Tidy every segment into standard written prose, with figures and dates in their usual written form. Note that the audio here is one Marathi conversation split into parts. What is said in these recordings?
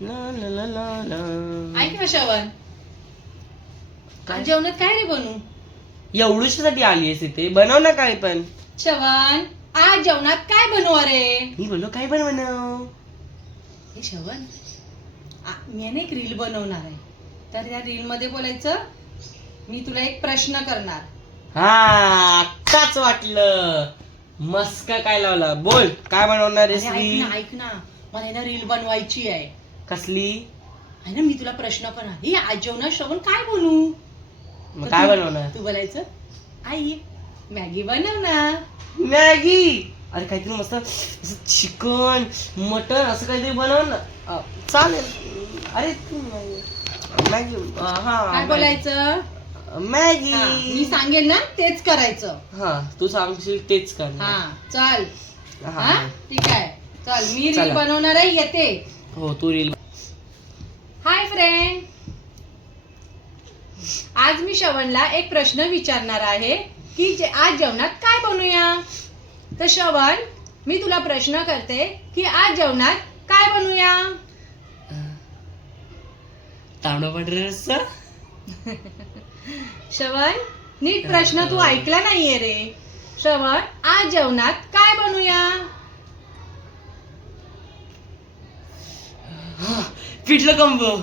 ला ला ला ला ला. ऐक ना श्रवण, आज जेवणात काय रे बनवू? एवढ्यासाठी आलीयस इथे, बनव ना काय पण. श्रवण, आज जेवणात काय बनवू? अरे मी बोललो काय पण बनव. हे श्रवण, मी ना एक रील बनवणार आहे. तर त्या रील मध्ये बोलायचं, मी तुला एक प्रश्न करणार. हा आत्ताच वाटलं. मस्का काय लावला, बोल काय बनवणार आहेस अरे ती? ऐक ना, मला आहे ना रील बनवायची आहे. कसली? आहे ना, मी तुला प्रश्न करणार. हे आज जेवणात श्रवण काय बनवू? मग तर काय तू- बनवणार? तू बोलायचं, आई मॅगी बनव ना. मॅगी. अरे काहीतरी मस्त असं चिकन मटन असं काहीतरी बनव ना. चालेल. अरे तू मॅगी. हा काय बोलायचं? मॅगी. हा, मी सांगेल ना तेच करायचं. हा तू सांगशील तेच कर. हा चल. हा हा ठीक आहे, चल मी रील चला. बनवणार आहे, येते. हो तू रील. हाय फ्रेंड, आज मी श्रवणला एक प्रश्न विचारणार आहे की आज जेवणात काय बनवूया. तर श्रवण, मी तुला प्रश्न करते की आज जेवणात काय बनवूया. तांबडा पांढरा रस्सा. श्रवण, नीट प्रश्न तू ऐकला नाहीये रे. श्रवण, आज जेवणात काय बनवूया. पिठलं कंबो.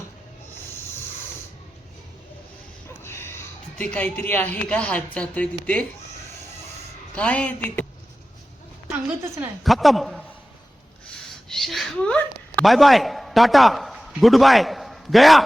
तिथे काहीतरी आहे का? हात जातोय तिथे. काय आहे तिथे? सांगतच नाही. खत्म. Shravan, bye bye, tata, goodbye, गया.